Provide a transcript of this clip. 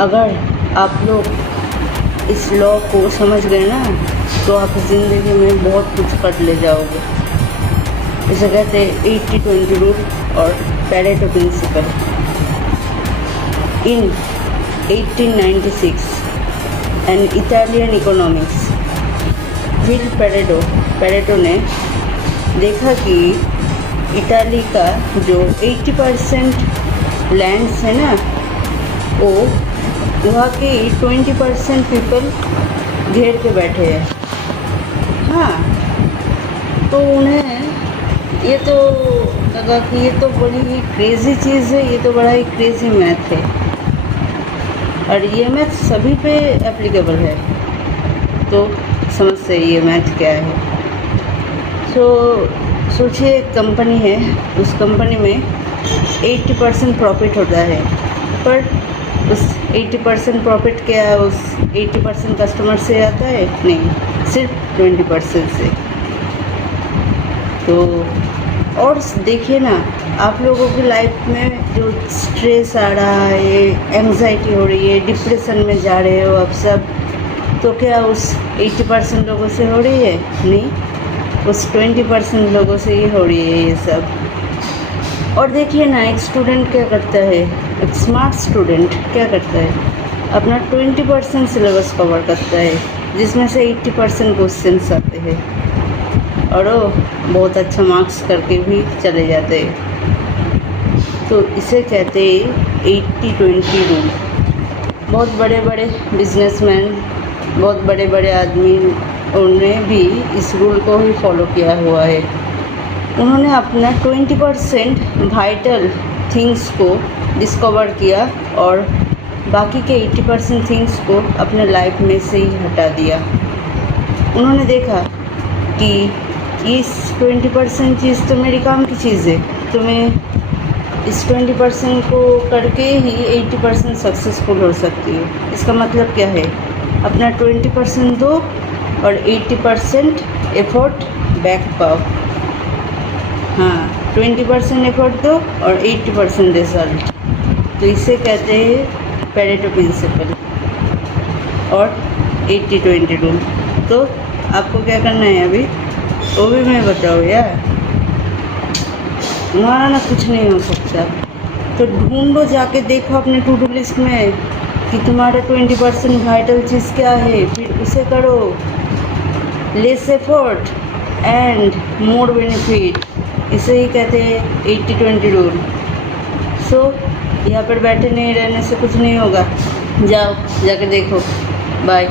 अगर आप लोग इस लॉ को समझ गए ना तो आप ज़िंदगी में बहुत कुछ कर ले जाओगे। इसे कहते हैं 80-20 रूल और Pareto principle. In 1896 an Italian economics will Pareto ने देखा कि इटाली का जो 80% लैंड्स है ना, वो वहाँ के 20% पीपल घेर के बैठे हैं। हाँ, तो उन्हें ये तो लगा कि ये तो बड़ी ही क्रेज़ी चीज़ है, ये तो बड़ा ही क्रेज़ी मैथ है और ये मैथ सभी पे एप्लीकेबल है। तो समझते हैं ये मैथ क्या है। तो सोचिए एक कंपनी है, उस कंपनी में 80% प्रॉफिट होता है, पर उस 80% प्रॉफिट क्या उस 80% कस्टमर से आता है? नहीं, सिर्फ 20% से। तो और देखिए ना, आप लोगों की लाइफ में जो स्ट्रेस आ रहा है, एंग्जाइटी हो रही है, डिप्रेशन में जा रहे हो आप सब, तो क्या उस 80% लोगों से हो रही है? नहीं, उस 20% लोगों से ही हो रही है ये सब। और देखिए ना, एक स्टूडेंट क्या करता है, एक स्मार्ट स्टूडेंट क्या करता है, अपना 20% सिलेबस कवर करता है, जिसमें से 80% क्वेश्चंस आते हैं और वो बहुत अच्छा मार्क्स करके भी चले जाते हैं। तो इसे कहते हैं 80-20 रूल। बहुत बड़े बड़े बिजनेसमैन, बहुत बड़े बड़े आदमी, उन्होंने भी इस रूल को ही फॉलो किया हुआ है। उन्होंने अपना 20% वाइटल थिंग्स को डिस्कवर किया और बाकी के 80% थिंग्स को अपने लाइफ में से ही हटा दिया। उन्होंने देखा कि इस 20% चीज़ तो मेरी काम की चीज़ है, तो मैं इस 20% को करके ही 80% सक्सेसफुल हो सकती हूँ। इसका मतलब क्या है, अपना 20% दो और 80% एफर्ट बैक पाओ। हाँ, 20% एफर्ट दो और 80% रिजल्ट। तो इसे कहते हैं पैरेटो प्रिंसिपल और 80-20 रूल। तो आपको क्या करना है अभी, वो भी मैं बताऊँ यार। तुम्हारा ना कुछ नहीं हो सकता, तो ढूंढो, जाके देखो अपने टू डू लिस्ट में कि तुम्हारा 20% वाइटल चीज़ क्या है, फिर उसे करो। Less effort and more benefit, इसे ही कहते हैं 80-20 रूल। सो यहाँ पर बैठे नहीं रहने से कुछ नहीं होगा, जाओ जाके देखो। बाय।